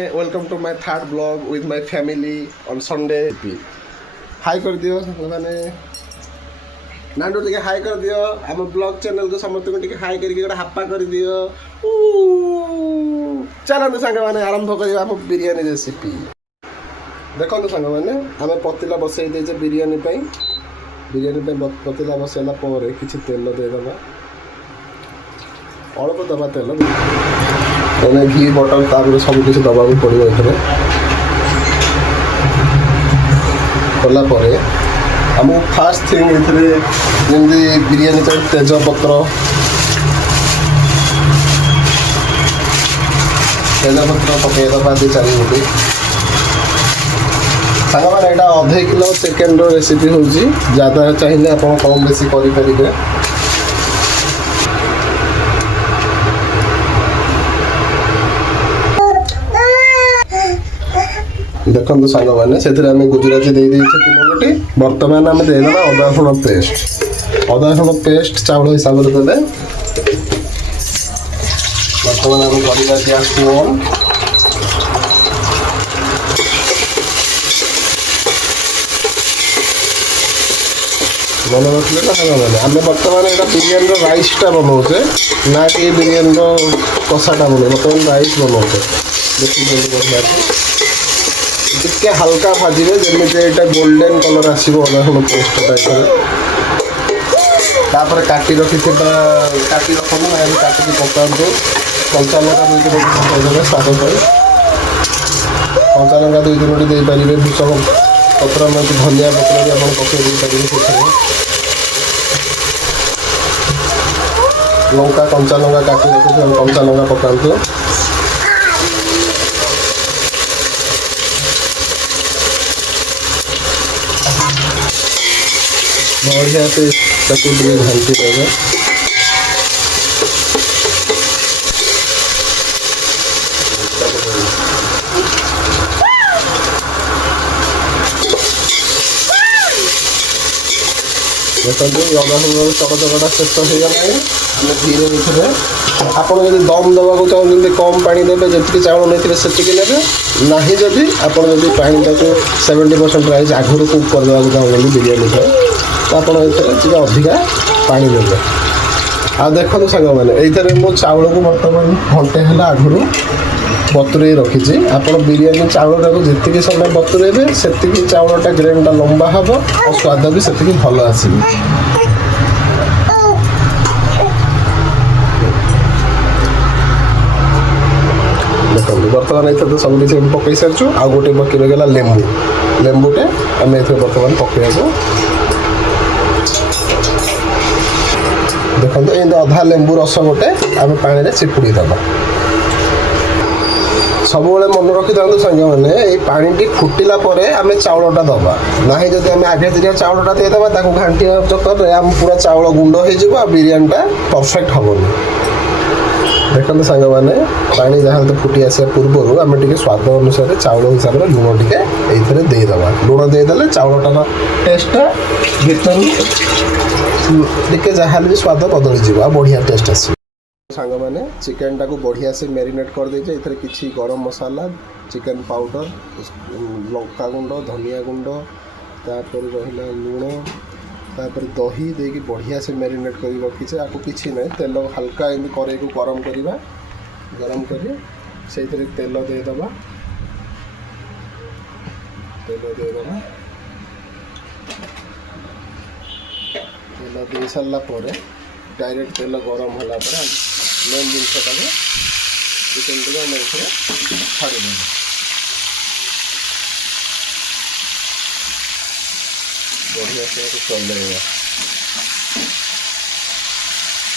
Welcome to my third blog with my family on Sunday. Hi कर दियो मैंने नांडू टे हाई कर दियो आम ब्लॉग चैनल को समस्त को हाई करके हापा कर दियो। चलते सांग मैंने आरंभ करवा आम बिरियानी रेसिपी। देखो सांग मैंने आम पतीला बसई देचे बिरियानी पतीला बसैला किसी तेल देदेबा अल्प दबा तेल मैंने घी बटर तापर सब किसी दबा पड़ो ये कलापर आमको फास्ट थिंग ये जमी बिरियानी तेजपत्र पकईदबा दी चार गोटी सांग मैंने यहाँ अधे किलो चिकेन रेसिपी हूँ ज़्यादा चाहिए आप कम बेसी करें। देखो सांग मैंने से गुजराती दे तीन गोटी बर्तमान आम देदेबा अदा रसुण पेस्ट चाउल हिसाब से देते बर्तमान आम गैस ऑन मन रखिए ना सांग मैंने आम बर्तमान यहाँ बिरियानी राइसटा बनाऊे ना कि बिरियानी कषाटा बना बर्तमान राइस बनाऊे देखिए बढ़िया टिके हल्का भाजे जमी यहाँ गोल्डन कलर आसो अदा रसुण पेस्ट तापर काटी रखी काटी रखु काटिकी पकातु कंचा लंका दुई पकईदे स्वाद कंचा लंका दुई तीन दे पारे भूषण पत्र में धनिया पत्र भी आप पकई पारे लंका कंचा लंका काटी रखी कंचा लंका पकातु बढ़िया से घंटी देगा देखो अदा रसुण चकचकटा शेष हो गला आम धीरे धीरे आपड़ जब दम देवाक चाहते कम पानी देवे जी चाउल नहीं से ने ना जदि आप पानी 70% राइस आगुरी कुक करदेवा चाहते बिरियानी तो आप अधिका पानी देवे आ देखो सांग मैंने ये मो चाउल को बर्तमान घंटे है आगुरी बतुरे रखी आप बिरियानी चाउलटा को जी समय बतुरेबे से चाउलटा ग्रेनटा लंबा हम और स्वाद भी से भल आस देखो बर्तमान ये तो सब किसी पकई सारी आ गोटे बाकी रहीगला लेंबूटे आम ये बर्तमान पकड़ा देखो ये अधा लेंबू रस गोटे आम पानी में चिपुड़ी दबा सब मन रखी था सांग मैंने ये पानी फुटिला आम चाउलटा दबा ना जब आम आगे दिन चाउलटा देदेबा घाटी चक्कर में आम पूरा चाउल गुंड हो बिरियानीटा परफेक्ट हेनी देखते सांग मैंने पानी जहाँ तो फुटी आसा पूर्व आम टे स्वाद अनुसार चाउल हिसाब से लुण टे देदेबा लुण देदेले चाउलटार टेस्टा भीतर टे जहाँ भी स्वाद बदली बढ़िया टेस्ट आस सांग मैंने चिकेन टाक बढ़िया से मैरिनेट कर देचे इधर किसी गरम मसाला चिकेन पाउडर लंका गुंड धनिया गुंड तापर रहा लुण तापर दही देकी बढ़िया से मैरिनेट कर रखीचे आपको किसी ना तेल हल्का एमती कड़े को गरम करवा गरम कर तेल देदेबा तेल दे सारापर डायरेक्ट तेल गरम होला मेन जिनटा चिकेन टी आम छाड़ी बढ़िया से चलेगा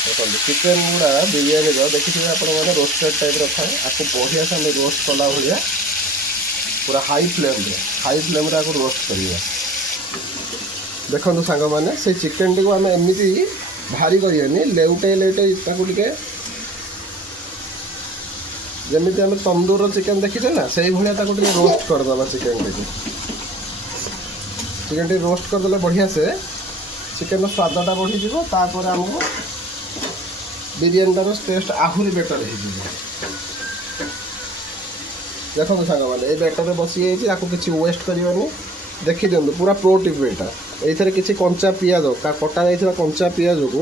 देखो चिकेन गुड़ा बिरियानी देखिए आपने रोस्टेड टाइप थाए आपको बढ़िया से आम रोस्ट कला भाया पूरा हाई फ्लेम रे आपको रोस्ट करिए देखो सांग मैंने से चिकेन टी आम एमती भारी करें लेउटे टे जमी आम तंदूर चिकेन देखीचे ना से भाया रोस्ट करदे चिकेन टी रोस्ट करदे बढ़िया से चिकेन स्वादटा बढ़ी तापर आमको बिरियानीटार टेस्ट आहुरी बेटर हो ଦେଖନ୍ତୁ ସାଙ୍ଗମାନେ ଏଇ ବ୍ୟାଟରରେ ବସିଯାଇଛି, ଆକୁ କିଛି ୱେଷ୍ଟ କରିବାନି। ଦେଖିଦିଅନ୍ତୁ ପୁରା ପ୍ରୋ ଟିପ୍ ଏଇଟା। ଏଇଥିରେ କିଛି କଞ୍ଚା ପିଆଜ କଟା ଯାଇଥିବା କଞ୍ଚା ପିଆଜକୁ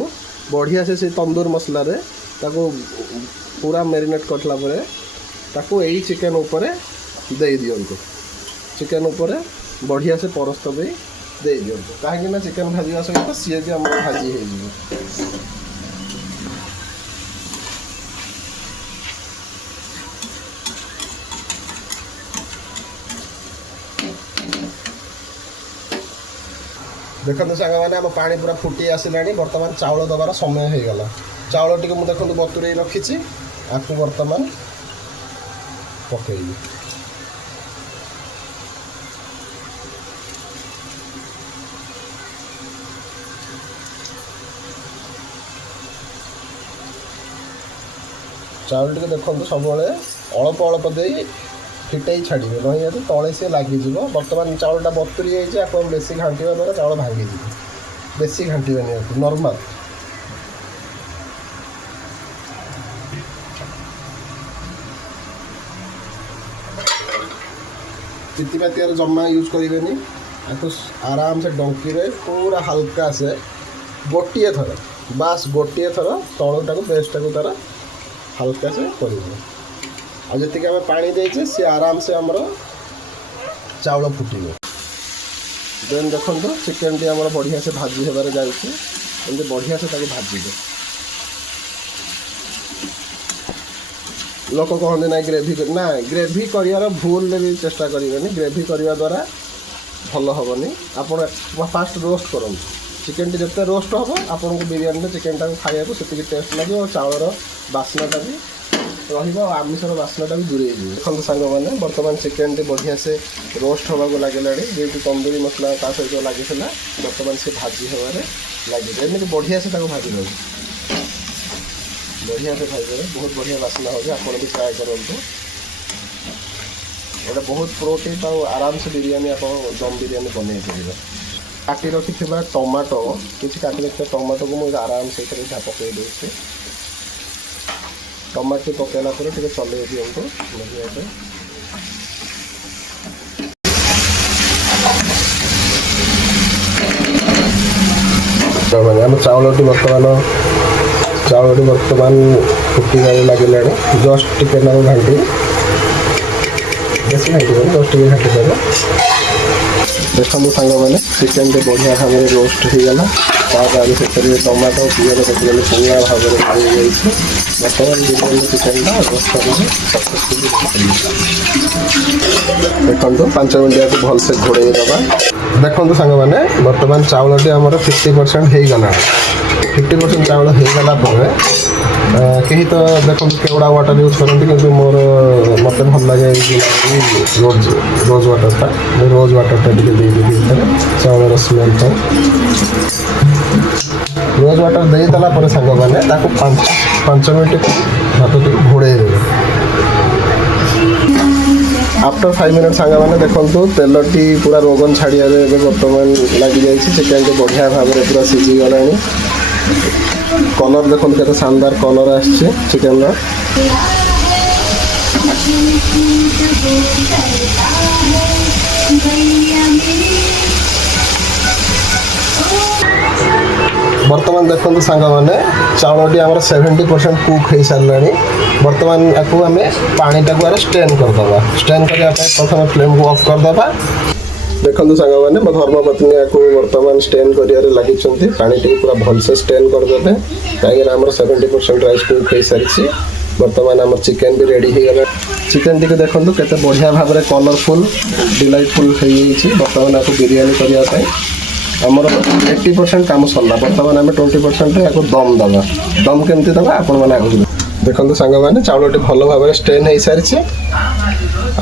ବଢ଼ିଆ ସେ ତନ୍ଦୁର ମସଲାରେ ତାକୁ ପୁରା ମ୍ୟାରିନେଟ୍ କରିଲା ପରେ ତାକୁ ଏଇ ଚିକେନ୍ ଉପରେ ଦେଇ ଦିଅନ୍ତୁ। ଚିକେନ୍ ଉପରେ ବଢ଼ିଆ ସେ ପରସ୍ତ ଦେଇ ଦିଅନ୍ତୁ, କାହିଁକିନା ଚିକେନ୍ ଭାଜିବା ସହିତ ସିଏ ବି ଆମର ଭାଜି ହେଇଯିବ। ଦେଖନ୍ତୁ ସାଙ୍ଗମାନେ ଆମ ପାଣି ପୁରା ଫୁଟି ଆସିଲାଣି। ବର୍ତ୍ତମାନ ଚାଉଳ ଦେବାର ସମୟ ହେଇଗଲା। ଚାଉଳ ଟିକେ ମୁଁ ଦେଖନ୍ତୁ ବତୁରେଇ ରଖିଛି, ଆକୁ ବର୍ତ୍ତମାନ ପକେଇବି। ଚାଉଳ ଟିକେ ଦେଖନ୍ତୁ ସବୁବେଳେ ଅଳ୍ପ ଅଳ୍ପ ଦେଇ ଫିଟେଇ ଛାଡ଼ିବେ, ନହେଲେ ତଳେ ସିଏ ଲାଗିଯିବ। ବର୍ତ୍ତମାନ ଚାଉଳଟା ବତୁରି ଯାଇଛି, ଆକୁ ଆମେ ବେଶୀ ଘାଣ୍ଟିବା ଦ୍ୱାରା ଚାଉଳ ଭାଙ୍ଗିଯିବ। ବେଶୀ ଘାଣ୍ଟିବେନି, ଆକୁ ନର୍ମାଲ୍। ପିତିପାତିଆର ଜମା ୟୁଜ୍ କରିବେନି, ଆକୁ ଆରାମସେ ଡଙ୍କିରେ ପୁରା ହାଲକା ସେ ଗୋଟିଏ ଥର, ବାସ୍ ଗୋଟିଏ ଥର ତଳଟାକୁ ବେସ୍ଟାକୁ ତା'ର ହାଲକା ସେ କରିବ। ଆଉ ଯେତିକି ଆମେ ପାଣି ଦେଇଛେ ସିଏ ଆରାମସେ ଆମର ଚାଉଳ ଫୁଟିବ। ଦେନ୍ ଦେଖନ୍ତୁ ଚିକେନ୍ଟି ଆମର ବଢ଼ିଆ ସେ ଭାଜି ହେବାରେ ଯାଉଛି। ଏମିତି ବଢ଼ିଆ ସେ ତାକୁ ଭାଜିବେ। ଲୋକ କହନ୍ତି ନାଇଁ ଗ୍ରେଭି, ନା ଗ୍ରେଭି କରିବାର ଭୁଲରେ ବି ଚେଷ୍ଟା କରିବେନି। ଗ୍ରେଭି କରିବା ଦ୍ୱାରା ଭଲ ହେବନି। ଆପଣ ଫାଷ୍ଟ ରୋଷ୍ଟ କରନ୍ତୁ। ଚିକେନ୍ଟି ଯେତେ ରୋଷ୍ଟ ହେବ ଆପଣଙ୍କୁ ବିରିୟାନୀରେ ଚିକେନ୍ଟାକୁ ଖାଇବାକୁ ସେତିକି ଟେଷ୍ଟ ଲାଗିବ, ଆଉ ଚାଉଳର ବାସ୍ନାଟା ବି ରହିବ, ଆଉ ଆମିଷର ବାସ୍ନାଟା ବି ଦୂରେଇ ଯିବ। ଦେଖନ୍ତୁ ସାଙ୍ଗମାନେ ବର୍ତ୍ତମାନ ଚିକେନ୍ଟି ବଢ଼ିଆ ସେ ରୋଷ୍ଟ ହେବାକୁ ଲାଗିଲାଣି। ଯେହେତୁ ତନ୍ଦୁରୀ ମସଲା ତା ସହିତ ଲାଗିଥିଲା, ବର୍ତ୍ତମାନ ସେ ଭାଜି ହେବାରେ ଲାଗିବ। ଏମିତି ବଢ଼ିଆ ସେ ତାକୁ ଭାଜି ଦେବ, ବଢ଼ିଆ ସେ ଭାଜିଦେବେ, ବହୁତ ବଢ଼ିଆ ବାସ୍ନା ହେଉଛି। ଆପଣ ବି ଟ୍ରାଏ କରନ୍ତୁ। ଏଇଟା ବହୁତ ପ୍ରୋଟିନ୍, ଆଉ ଆରାମସେ ବିରିୟାନୀ ଆପଣ ଦମ୍ ବିରିୟାନୀ ବନେଇ ପାରିବେ। କାଟି ରଖିଥିବା ଟମାଟୋ, କିଛି କାଟି ରଖିଥିବା ଟମାଟୋକୁ ମୁଁ ଆରାମସେ ଏଥିରେ ପକାଇ ଦେଉଛି। ଟମାଟୋ ପକାଇଲା ପରେ ଟିକେ ଚଲେଇ ଦିଅନ୍ତୁ ବଢ଼ିଆସେ। ଆମ ଚାଉଳଟି ବର୍ତ୍ତମାନ ଫୁଟିବାରେ ଲାଗିଲାଣି। ଜଷ୍ଟ ଟିକେ ନାକୁ ଘାଣ୍ଟି, ବେଶୀ ଘାଣ୍ଟିବନି, ଜଷ୍ଟ ଟିକେ ଘାଣ୍ଟିଦେବେ। ଦେଖନ୍ତୁ ସାଙ୍ଗମାନେ ଚିକେନ୍ଟି ବଢ଼ିଆ ଭାବରେ ରୋଷ୍ଟ ହେଇଗଲା। ତାପରେ ସେଥିରେ ଟମାଟୋ ପିଆଜ ପକାଇଲେ ପୁରା ଭାବରେ ହେଇଯାଇଛି। ବର୍ତ୍ତମାନ ବିରିୟାନୀ ଚିକେନ୍ଟା ରୋଷ୍ଟ କରିକି ଦେଖନ୍ତୁ 5 ମିନିଟ୍ ଆକୁ ଭଲସେ ଘୋଡ଼େଇ ଦେବା। ଦେଖନ୍ତୁ ସାଙ୍ଗମାନେ ବର୍ତ୍ତମାନ ଚାଉଳଟି ଆମର 50% ହେଇଗଲାଣି। 50% ଚାଉଳ ହେଇଗଲା ପରେ କେହି ତ ଦେଖନ୍ତୁ କେଉଡ଼ା ୱାଟର୍ ୟୁଜ୍ କରନ୍ତି, କିନ୍ତୁ ମୋତେ ଭଲ ଲାଗେ ରୋଜ୍ ୱାଟର୍ଟା। ରୋଜ୍ ୱାଟର୍ଟା ଟିକେ ଦେଇଦେବି ଭିତରେ ଚାଉଳର ସ୍ମେଲ୍ ପାଇଁ। ରୋଜ୍ ୱାଟର୍ ଦେଇଦେଲା ପରେ ସାଙ୍ଗମାନେ ତାକୁ 5 ମିନିଟ୍ ଭାତ ଟିକେ ଘୋଡ଼େଇ ଦେବେ। ଆଫ୍ଟର 5 ମିନିଟ୍ ସାଙ୍ଗମାନେ ଦେଖନ୍ତୁ ତେଲଟି ପୁରା ରୋଗନ ଛାଡ଼ିବାରେ ଏବେ ବର୍ତ୍ତମାନ ଲାଗିଯାଇଛି। ଚିକେନ୍ଟି ବଢ଼ିଆ ଭାବରେ ପୁରା ସିଝିଗଲାଣି। କଲର୍ ଦେଖନ୍ତୁ କେତେ ଶାନଦାର କଲର୍ ଆସିଛି ଚିକେନ୍ର। ବର୍ତ୍ତମାନ ଦେଖନ୍ତୁ ସାଙ୍ଗମାନେ ଚାଉଳଟି ଆମର 70% କୁକ୍ ହେଇସାରିଲାଣି। ବର୍ତ୍ତମାନ ୟାକୁ ଆମେ ପାଣିଟାକୁ ଷ୍ଟ୍ରେନ୍ କରିଦେବା। ଷ୍ଟ୍ରେନ୍ କରିବା ପାଇଁ ପ୍ରଥମେ ଫ୍ଲେମ୍କୁ ଅଫ୍ କରିଦେବା। ଦେଖନ୍ତୁ ସାଙ୍ଗମାନେ ମୋ ଧର୍ମପତ୍ନୀ ୟାକୁ ବର୍ତ୍ତମାନ ଷ୍ଟ୍ରେନ୍ କରିବାରେ ଲାଗିଛନ୍ତି। ପାଣିଟିକୁ ପୁରା ଭଲସେ ଷ୍ଟ୍ରେନ୍ କରିଦେବେ, କାହିଁକିନା ଆମର 70% ରାଇସ୍ କୁକ୍ ହେଇସାରିଛି। ବର୍ତ୍ତମାନ ଆମର ଚିକେନ୍ ବି ରେଡ଼ି ହେଇଗଲା। ଚିକେନ୍ଟିକୁ ଦେଖନ୍ତୁ କେତେ ବଢ଼ିଆ ଭାବରେ କଲରଫୁଲ୍ ଡିଲାଇଟଫୁଲ୍ ହେଇଯାଇଛି। ବର୍ତ୍ତମାନ ୟାକୁ ବିରିୟାନୀ କରିବା ପାଇଁ ଆମର 80% କାମ ସରିଲା। ବର୍ତ୍ତମାନ ଆମେ 20% ୟାକୁ ଦମ୍ ଦେବା। ଦମ୍ କେମିତି ଦେବା ଆପଣମାନେ ଆଗକୁ ଦେଖନ୍ତୁ ସାଙ୍ଗମାନେ ଚାଉଳଟି ଭଲ ଭାବରେ ଷ୍ଟ୍ରେନ୍ ହେଇସାରିଛି,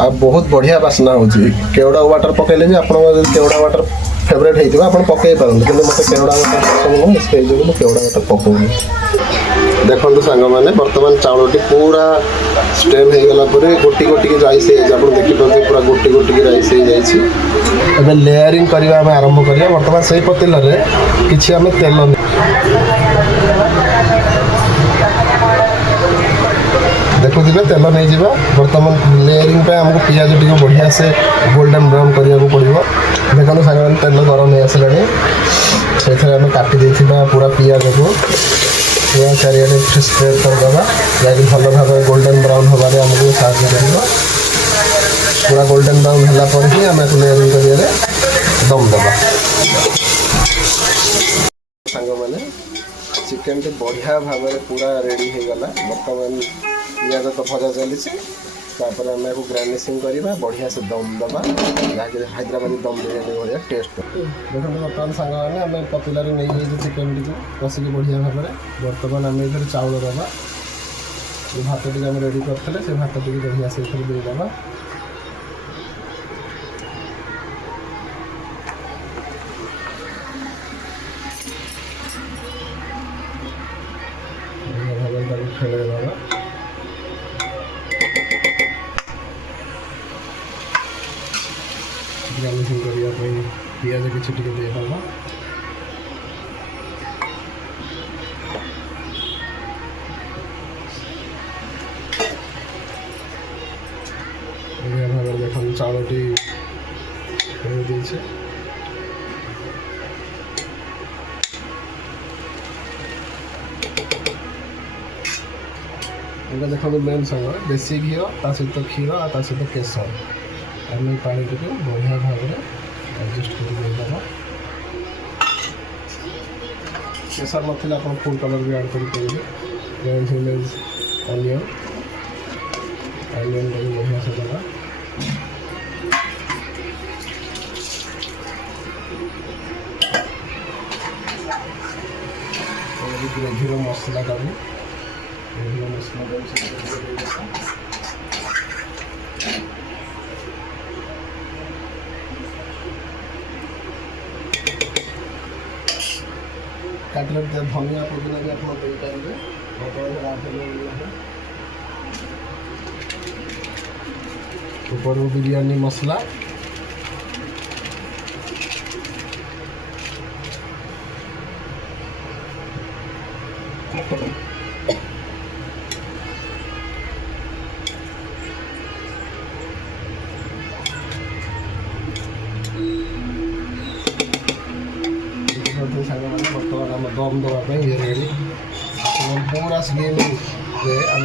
ଆଉ ବହୁତ ବଢ଼ିଆ ବାସ୍ନା ହେଉଛି। କେଉଡ଼ା ୱାଟର୍ ପକାଇଲେ ବି ଆପଣଙ୍କ ଯଦି କେଉଡ଼ା ୱାଟର୍ ଫେଭରେଟ୍ ହେଇଥିବ ଆପଣ ପକାଇ ପାରନ୍ତି, କିନ୍ତୁ ମୋତେ କେଉଡ଼ା ୱାଟର୍ ପସନ୍ଦ ନୁହେଁ, ସେଇ ଯୋଗୁଁ ମୁଁ କେଉଡ଼ା ୱାଟର୍ ପକାଉନି। ଦେଖନ୍ତୁ ସାଙ୍ଗମାନେ ବର୍ତ୍ତମାନ ଚାଉଳଟି ପୁରା ଷ୍ଟ୍ରେନ୍ ହେଇଗଲା ପରେ ଗୋଟି ଗୋଟିକି ରାଇସ୍ ହେଇଯାଇଛି। ଆପଣ ଦେଖିପାରୁଥିବେ ପୁରା ଗୋଟି ଗୋଟିକି ରାଇସ୍ ହେଇଯାଇଛି। ଏବେ ଲେୟାରିଂ କରିବା ଆମେ ଆରମ୍ଭ କରିବା। ବର୍ତ୍ତମାନ ସେଇ ପତିଲାରେ କିଛି ଆମେ ତେଲ देखुए तेल नहीं जावा बर्तमान लेयरिंग पे आमको पियाज टी बढ़िया से गोल्डन ब्राउन करने पड़ो देखो सारे तेल गरम हो आसला से आम काटी पूरा पियाज को पूरा चारिड़े स्प्रेड करदे जैसे भल भाव गोल्डन ब्राउन हबारे आमको साहय कर पूरा गोल्डन ब्राउन है ही आम लेयरिंग कर दम दबा सांग मैंने चिकेन टी बढ़िया भाव में पूरा रेडी हो गला बर्तमान पियाज तो भजा चली आम ग्राइंडिंग करवा बढ़िया से दम दबा जहाँकि हैदराबादी दम बिरयानी भाया टेस्ट देखो बर्तमान सांग मैंने आम पतीला नहीं जाइए चिकेन टी कसिक बढ़िया भाव में बर्तमान आम इधर चाउल दबा भात टी आम रेडी करते से भात टी बढ़िया से देदबा खेल गार्निशिंग करने पियाज किसी टे देखा बढ़िया भाव देख चाउलटी देखो मेन संग देसी घी सहित क्षीर सहित केसर आम पानी टी बढ़िया भाव में एडजस्ट करदे केसर ना आप फूड कलर भी ऐड करेंगे अनियन अनियन बढ़िया से दबा ग्रेभीर मसला का भी मसला काटले धनिया पुदीना भी आप ऊपर बिरयानी मसला बर्तमान आम दम देवाई ये रेडी पूरा स्लिम आम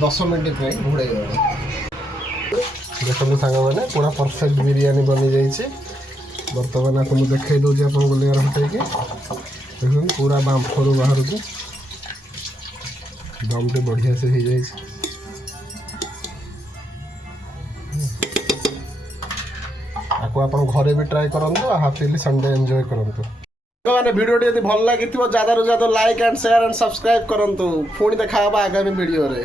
10 मिनट घोड़े देखो सांग मैंने पूरा परफेक्ट बिरयानी बनी जाइए बर्तमान आपको मुझे देखई दूसरी आपको लेयर हटाई देखो पूरा बांफर बाहर को दमटे बढ़िया से हो जाए आपको आप घरे भी ट्राई करूँ हाफिली संडे एंजॉय करूँ मैंने वीडियो यदि भल लगी ज़्यादा ज़्यादा like and share and subscribe करूँ पुणी देखा आगामी वीडियो रे।